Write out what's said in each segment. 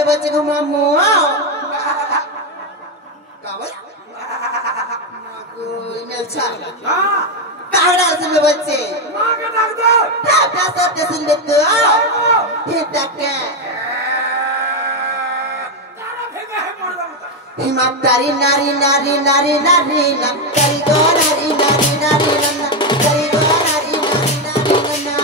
सुनबे बच्चे को मामू कावल ईमेल छाप हां कावड़ा सुनबे बच्चे मां के डाक दो का सत्य सुनबे तो हे तक हिमातारी नारी नारी नारी नारी ना करी गो नारी नारी नारी ना करी गो नारी नारी नारी ना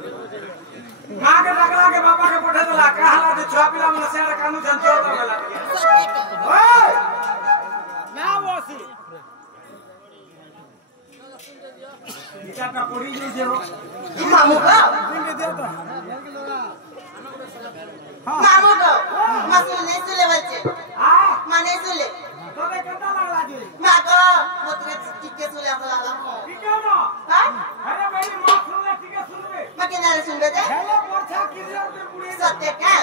मां के डगला के बाबा के पठे देला कहला जे छुआ पिला मन से कानू जनतो तो गेला ओए ना बोसी इटा का पड़ी जे जेरो मामू को दिन दे तो मामू को मसूल नहीं सुले बच्चे हां माने सुले तो दे कता लगला जी मां को मोतरे टिके सुले होला ठीक है ना हां अरे भाई मां सुनले ठीक है सुनबे मैं के ना सुनबे दे हेले पोछा क्लियर पे पुड़ी सत्य का